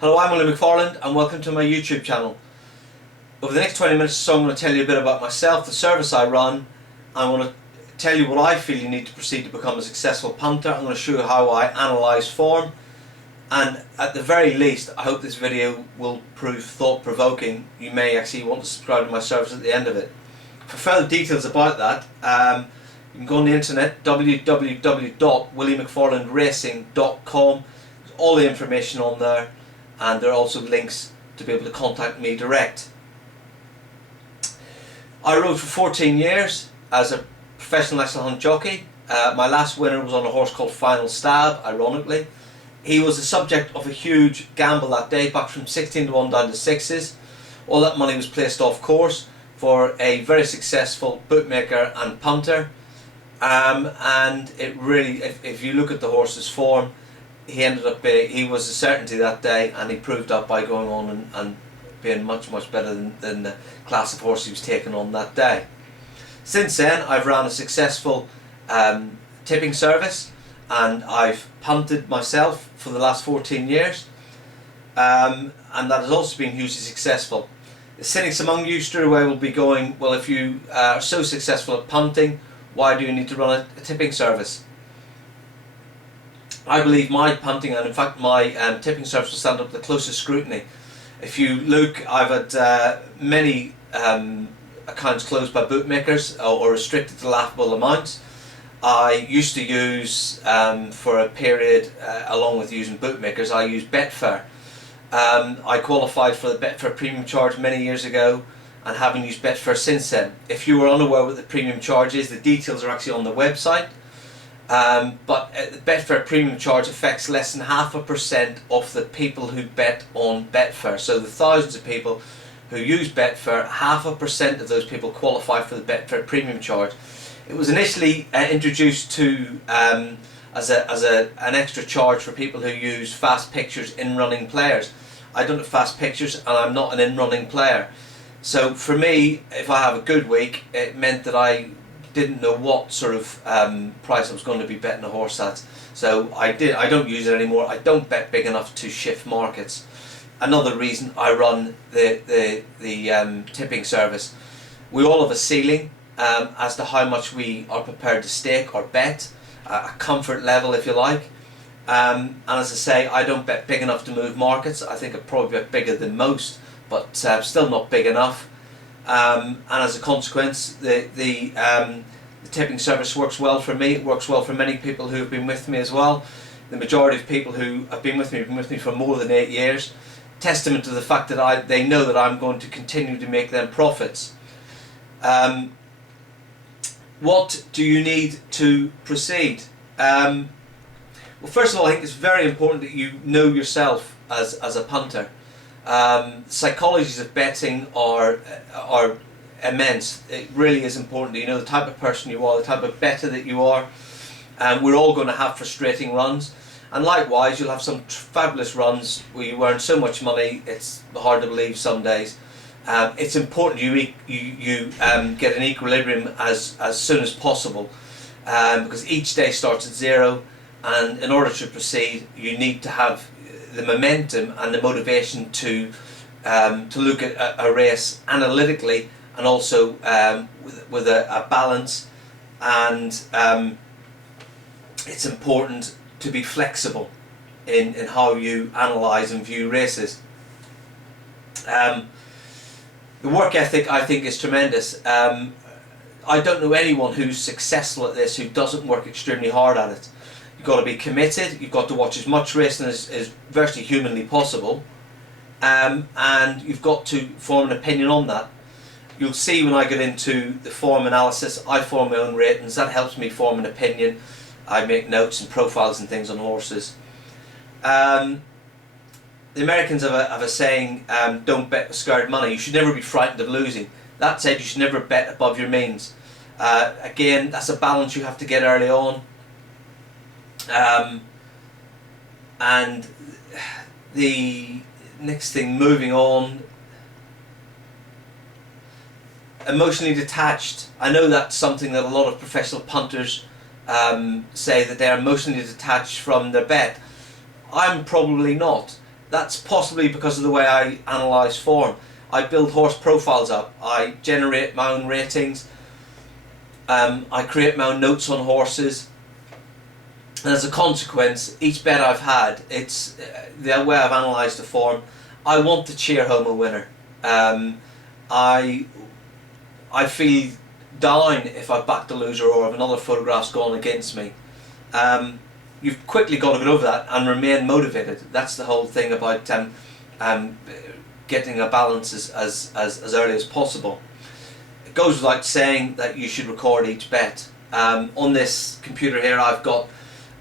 Hello, I'm Willie McFarland and welcome to my YouTube channel. Over the next 20 minutes or so I'm going to tell you a bit about myself, the service I run. I want to tell you what I feel you need to proceed to become a successful punter. I'm going to show you how I analyse form, and at the very least I hope this video will prove thought-provoking. You may actually want to subscribe to my service at the end of it. For further details about that, you can go on the internet, www.williemcfarlandracing.com. There's all the information on there, and there are also links to be able to contact me direct. I rode for 14 years as a professional excellent hunt jockey. My last winner was on a horse called Final Stab, ironically. He was the subject of a huge gamble that day, back from 16 to 1 down to 6s. All that money was placed off course for a very successful bookmaker and punter. And it really, if you look at the horse's form, he ended up being, he was a certainty that day, and he proved that by going on and being much better than the class of horse he was taking on that day. Since then I've run a successful tipping service, and I've punted myself for the last 14 years, and that has also been hugely successful. The cynics among you straight away will be going, well, if you are so successful at punting, why do you need to run a tipping service? I believe my punting, and in fact my tipping service, will stand up to the closest scrutiny. If you look, I've had many accounts closed by bookmakers or restricted to laughable amounts. I used to use, for a period, along with using bookmakers, I used Betfair. I qualified for the Betfair premium charge many years ago, and haven't used Betfair since then. If you were unaware what the premium charge is, the details are actually on the website. But the Betfair premium charge affects less than 0.5% of the people who bet on Betfair. So the thousands of people who use Betfair, 0.5% of those people qualify for the Betfair premium charge. It was initially introduced to as an extra charge for people who use fast pictures in running players. I don't have fast pictures, and I'm not an in-running player. So for me, if I have a good week, it meant that I didn't know what sort of price I was going to be betting a horse at. So I don't use it anymore. I don't bet big enough to shift markets. Another reason I run the tipping service. We all have a ceiling as to how much we are prepared to stake or bet, a comfort level if you like. And as I say, I don't bet big enough to move markets. I think I probably bet bigger than most, but still not big enough. And as a consequence, the tipping service works well for me. It works well for many people who have been with me as well. The majority of people who have been with me for more than 8 years. Testament to the fact that they know that I'm going to continue to make them profits. What do you need to proceed? Well, first of all, I think it's very important that you know yourself as a punter. Psychologies of betting are immense. It really is important that you know the type of person you are, the type of bettor that you are. We're all going to have frustrating runs, and likewise you'll have some fabulous runs where you earn so much money it's hard to believe some days. It's important you get an equilibrium as soon as possible, because each day starts at zero, and in order to proceed you need to have the momentum and the motivation to look at a race analytically, and also with a balance, and it's important to be flexible in how you analyse and view races. The work ethic, I think, is tremendous. I don't know anyone who's successful at this who doesn't work extremely hard at it. You've got to be committed, you've got to watch as much racing as virtually humanly possible, and you've got to form an opinion on that. You'll see when I get into the form analysis, I form my own ratings. That helps me form an opinion. I make notes and profiles and things on horses. The Americans have a saying, don't bet with scared money. You should never be frightened of losing. That said, you should never bet above your means. Again, that's a balance you have to get early on. And the next thing, moving on, emotionally detached. I know that's something that a lot of professional punters say, that they're emotionally detached from their bet. I'm probably not. That's possibly because of the way I analyse form. I build horse profiles up, I generate my own ratings, I create my own notes on horses, and as a consequence, each bet I've had, it's the way I've analysed the form, I want to cheer home a winner. I feel down if I've backed a loser or if another photograph's gone against me. You've quickly got to get over that and remain motivated. That's the whole thing about getting a balance as early as possible. It goes without saying that you should record each bet. On this computer here I've got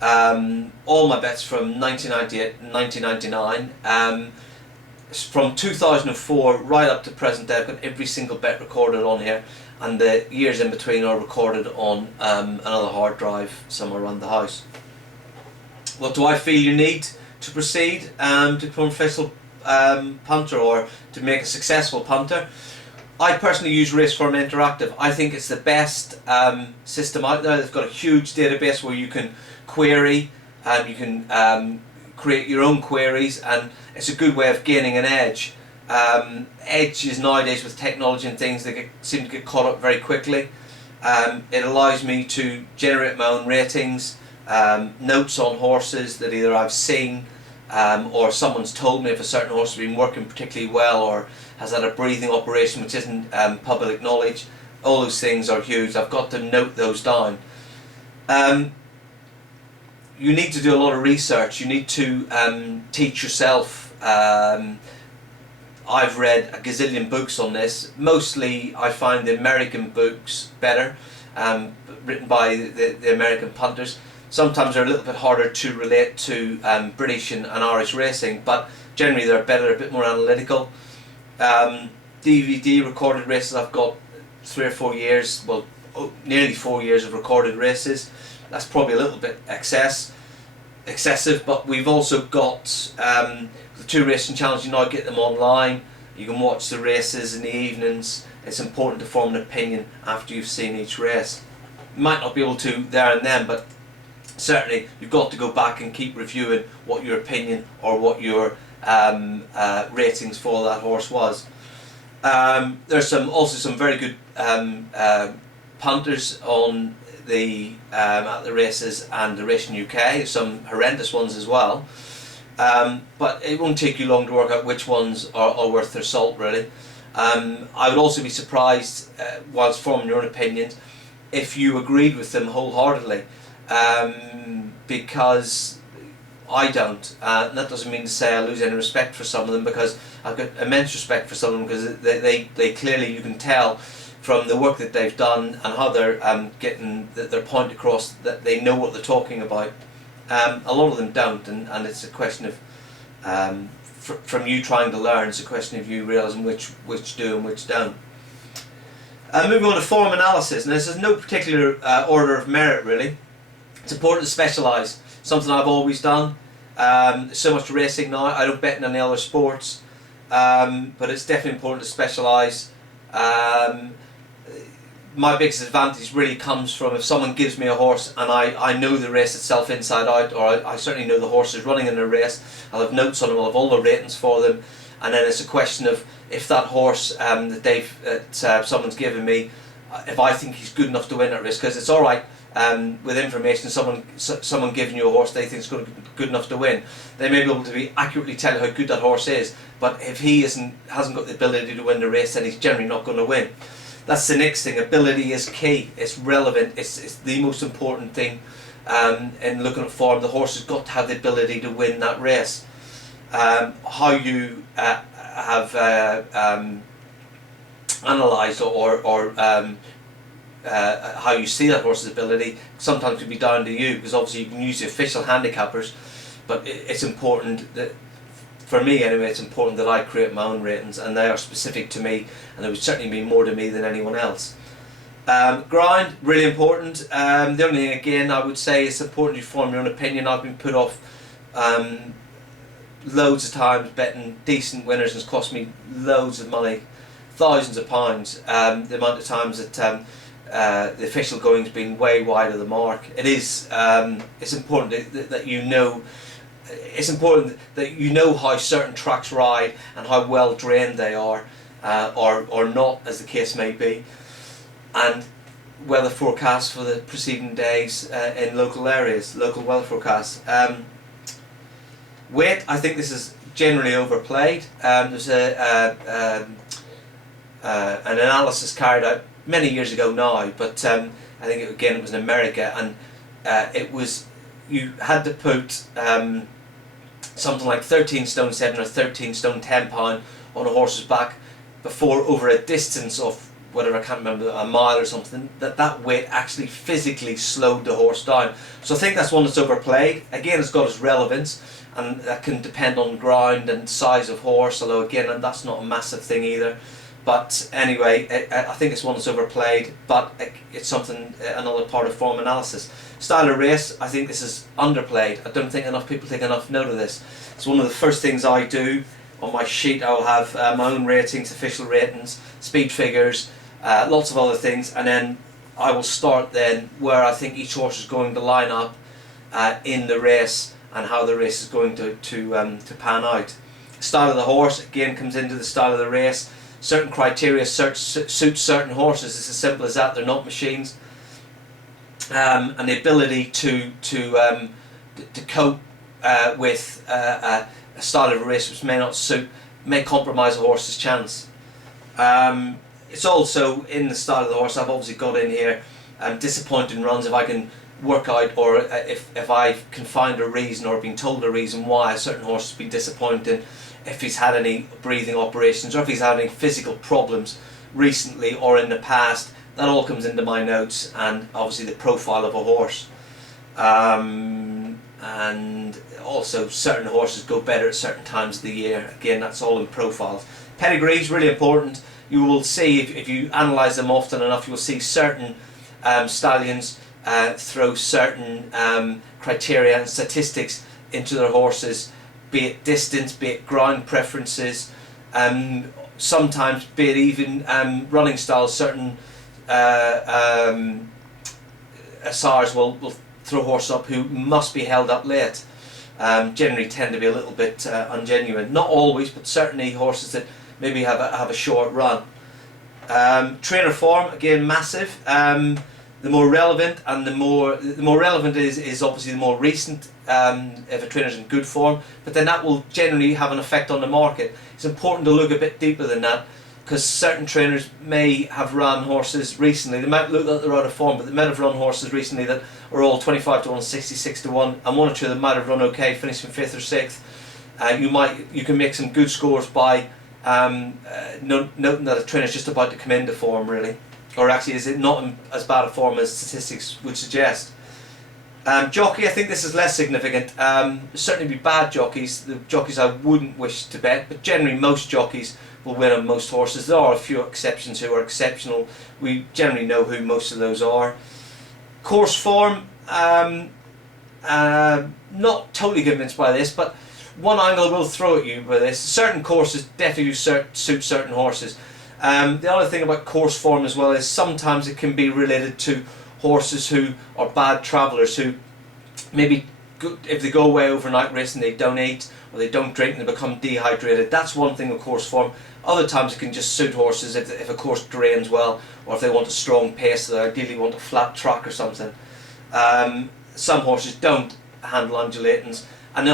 all my bets from 1998 and 1999. From 2004 right up to present day, I've got every single bet recorded on here, and the years in between are recorded on another hard drive somewhere around the house. What do I feel you need to proceed to become a professional punter or to make a successful punter? I personally use Raceform Interactive. I think it's the best system out there. They've got a huge database where you can query, you can create your own queries, and it's a good way of gaining an edge. Edges nowadays with technology and things, they seem to get caught up very quickly. It allows me to generate my own ratings, notes on horses that either I've seen or someone's told me if a certain horse has been working particularly well or has had a breathing operation which isn't public knowledge. All those things are huge. I've got to note those down. You need to do a lot of research. You need to teach yourself. I've read a gazillion books on this. Mostly I find the American books better, written by the American punters. Sometimes they're a little bit harder to relate to British and Irish racing, but generally they're better, a bit more analytical. DVD recorded races, I've got 3 or 4 years, well nearly 4 years of recorded races. That's probably a little bit excessive, but we've also got the 2 racing channels. You now get them online. You can watch the races in the evenings. It's important to form an opinion after you've seen each race. You might not be able to there and then, but certainly you've got to go back and keep reviewing what your opinion or what your ratings for that horse was. There's also some very good punters on at the races and the Racing UK, some horrendous ones as well, but it won't take you long to work out which ones are worth their salt, really. I would also be surprised, whilst forming your own opinions, if you agreed with them wholeheartedly, because I don't. That doesn't mean to say I lose any respect for some of them, because I've got immense respect for some of them, because they clearly, you can tell from the work that they've done and how they're getting their point across, that they know what they're talking about. A lot of them don't, and it's a question of from you trying to learn. It's a question of you realising which do and which don't. Moving on to form analysis, and this is no particular order of merit really. It's important to specialise. Something I've always done. So much racing now. I don't bet in any other sports, but it's definitely important to specialise. My biggest advantage really comes from if someone gives me a horse and I know the race itself inside out, or I certainly know the horse is running in a race. I'll have notes on them, I'll have all the ratings for them, and then it's a question of if that horse that someone's given me, if I think he's good enough to win that race, because it's alright with information, someone giving you a horse they think is good enough to win. They may be able to accurately tell you how good that horse is, but if he hasn't got the ability to win the race, then he's generally not going to win. That's the next thing. Ability is key. It's relevant. It's the most important thing in looking at form. The horse has got to have the ability to win that race. How you have analysed or how you see that horse's ability sometimes can be down to you, because obviously you can use the official handicappers, but it's important that, for me anyway, it's important that I create my own ratings, and they are specific to me, and they would certainly mean more to me than anyone else. Ground, really important. The only thing again I would say is important you form your own opinion. I've been put off loads of times betting decent winners, and it's cost me loads of money, thousands of pounds. The amount of times that the official going's been way wide of the mark. It is it's important that you know it's important that you know how certain tracks ride and how well drained they are, or not, as the case may be, and weather forecasts for the preceding days in local areas, local weather forecasts. Weight, I think this is generally overplayed. There's an analysis carried out many years ago now, but I think it was in America, and it was, you had to put something like 13 stone 7 or 13 stone 10 pound on a horse's back before, over a distance of whatever, I can't remember, a mile or something, that weight actually physically slowed the horse down. So I think that's one that's overplayed. Again, it's got its relevance, and that can depend on ground and size of horse, although again that's not a massive thing either. But anyway, I think it's one that's overplayed, but it's something, another part of form analysis. Style of race, I think this is underplayed. I don't think enough people take enough note of this. It's one of the first things I do. On my sheet I'll have my own ratings, official ratings, speed figures, lots of other things, and then I will start then where I think each horse is going to line up in the race, and how the race is going to pan out. Style of the horse, again, comes into the style of the race. Certain criteria suit certain horses. It's as simple as that. They're not machines. And the ability to cope with a style of a race which may not suit, may compromise a horse's chance. It's also in the style of the horse. I've obviously got in here disappointing runs. If I can work out, or if I can find a reason, or been told a reason why a certain horse has been disappointing, if he's had any breathing operations, or if he's had any physical problems recently or in the past, that all comes into my notes, and obviously the profile of a horse. And also certain horses go better at certain times of the year. Again, that's all in profiles. Pedigree is really important. You will see, if you analyse them often enough, you will see certain stallions throw certain criteria and statistics into their horses, be it distance, be it ground preferences, sometimes be it even running styles. Certain sires will throw horses up who must be held up late. Generally tend to be a little bit ungenuine. Not always, but certainly horses that maybe have a short run. Trainer form, again, massive. The more relevant, and the more relevant is obviously the more recent, if a trainer's in good form, but then that will generally have an effect on the market. It's important to look a bit deeper than that, because certain trainers may have run horses recently. They might look like they're out of form, but they might have run horses recently that are all 25 to 1, 66 to 1, and one or two of them might have run okay, finishing 5th or 6th. You can make some good scores by noting that a trainer's just about to come into form, really. Or actually, is it not in as bad a form as statistics would suggest? Jockey, I think this is less significant. Certainly be bad jockeys, the jockeys I wouldn't wish to bet, but generally most jockeys will win on most horses. There are a few exceptions who are exceptional. We generally know who most of those are. Course form, not totally convinced by this, but one angle I will throw at you by this: certain courses definitely suit certain horses. The other thing about course form as well is sometimes it can be related to horses who are bad travellers, who maybe if they go away overnight racing they don't eat, or they don't drink and they become dehydrated. That's one thing with course form. Other times it can just suit horses if a course drains well, or if they want a strong pace, so they ideally want a flat track or something. Some horses don't handle undulations, and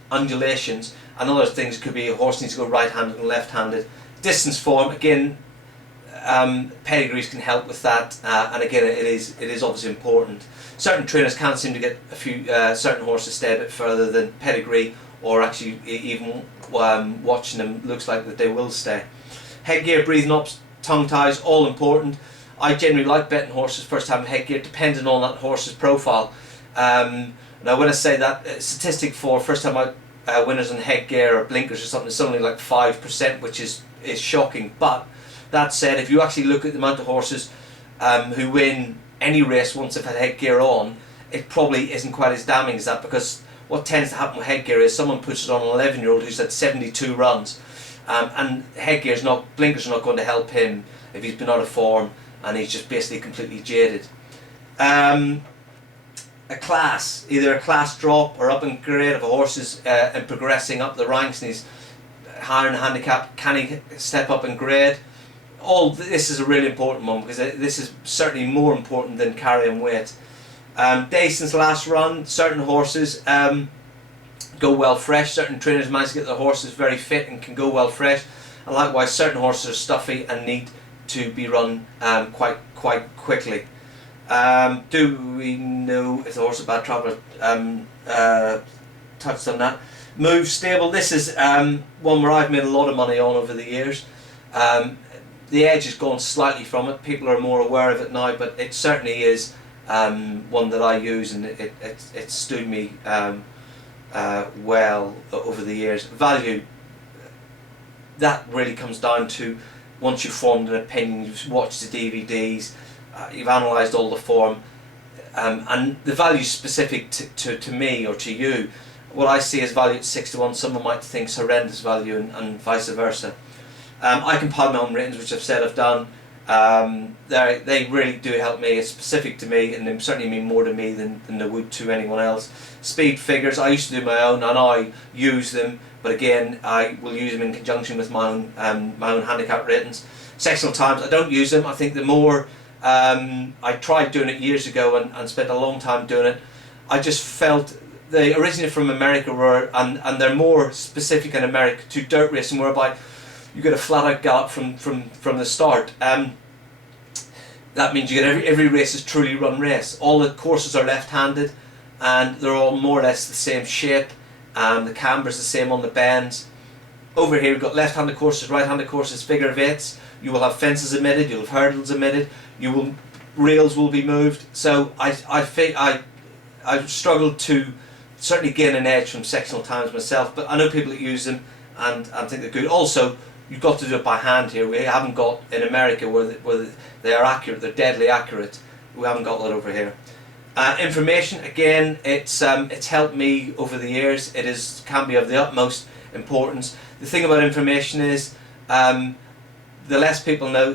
undulations, and other things could be a horse needs to go right-handed and left-handed. Distance form, again, pedigrees can help with that, and again it is obviously important. Certain trainers can't seem to get a few certain horses stay a bit further than pedigree, or actually even watching them looks like that they will stay. Headgear, breathing ups, tongue ties, all important. I generally like betting horses first time headgear, depending on that horse's profile. Now when I say that, statistic for first time winners on headgear or blinkers or something is something like 5%, which is shocking. But that said, if you actually look at the amount of horses who win any race once they've had headgear on, it probably isn't quite as damning as that, because what tends to happen with headgear is someone puts it on an 11-year-old who's had 72 runs, and blinkers are not going to help him if he's been out of form and he's just basically completely jaded. a class, either a class drop or up in grade if a horse is progressing up the ranks and he's higher in handicap, can he step up in grade? All this is a really important one, because this is certainly more important than carrying weight. Days since last run, certain horses go well fresh. Certain trainers manage to get their horses very fit and can go well fresh, and likewise certain horses are stuffy and need to be run quite quickly. Do we know if the horse is a bad traveller? Touched on that. Move stable. This is one where I've made a lot of money on over the years. The edge has gone slightly from it. People are more aware of it now, but it certainly is one that I use, and it stood me well over the years. Value, that really comes down to once you've formed an opinion, you've watched the DVDs, you've analysed all the form, and the value specific to me or to you. What I see as value at 6 to 1, someone might think is horrendous value, and vice versa. I compile my own ratings, which I've said I've done. They really do help me. It's specific to me, and they certainly mean more to me than they would to anyone else. Speed figures, I used to do my own, and I use them, but again, I will use them in conjunction with my own handicap ratings. Sectional times, I don't use them. I think the more I tried doing it years ago and spent a long time doing it, I just felt they originated from America, and they're more specific in America to dirt racing, whereby you get a flat out gallop from the start. That means you get every race is truly run race. All the courses are left-handed, and they're all more or less the same shape. The camber's the same on the bends. Over here we've got left-handed courses, right-handed courses, figure of 8s. You will have fences omitted, you'll have hurdles omitted, rails will be moved. So I've struggled to certainly gain an edge from sectional times myself, but I know people that use them and think they're good. Also, you've got to do it by hand here. We haven't got in America where they are accurate, they're deadly accurate. We haven't got that over here. Information, again, it's helped me over the years. It can be of the utmost importance. The thing about information is, the less people know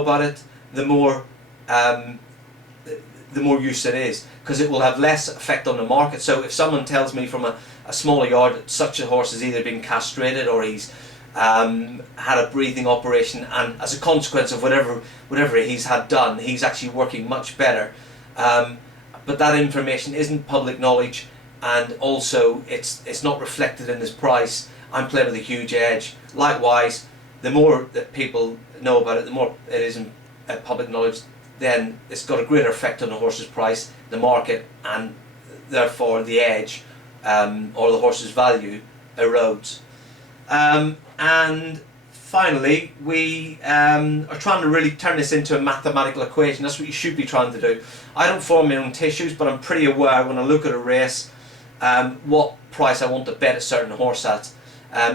about it, the more use it is, because it will have less effect on the market. So if someone tells me from a smaller yard that such a horse has either been castrated or he's had a breathing operation, and as a consequence of whatever he's had done, he's actually working much better, but that information isn't public knowledge, and also it's not reflected in his price, I'm playing with a huge edge. Likewise, the more that people know about it, the more it is in public knowledge, then it's got a greater effect on the horse's price, the market, and therefore the edge or the horse's value erodes. And finally, we are trying to really turn this into a mathematical equation. That's what you should be trying to do. I don't form my own tissues, but I'm pretty aware when I look at a race what price I want to bet a certain horse at.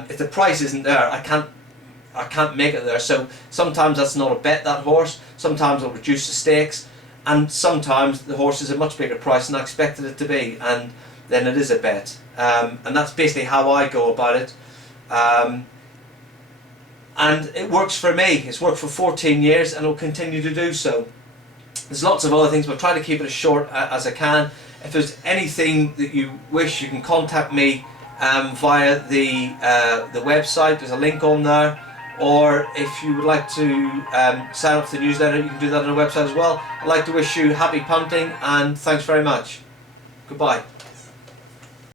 If the price isn't there, I can't make it there. So sometimes that's not a bet, that horse. Sometimes I'll reduce the stakes, and sometimes the horse is a much bigger price than I expected it to be, and then it is a bet. And that's basically how I go about it. And it works for me. It's worked for 14 years and it will continue to do so. There's lots of other things, but I'll try to keep it as short as I can. If there's anything that you wish, you can contact me via the website. There's a link on there. Or if you would like to sign up for the newsletter, you can do that on the website as well. I'd like to wish you happy punting, and thanks very much. Goodbye.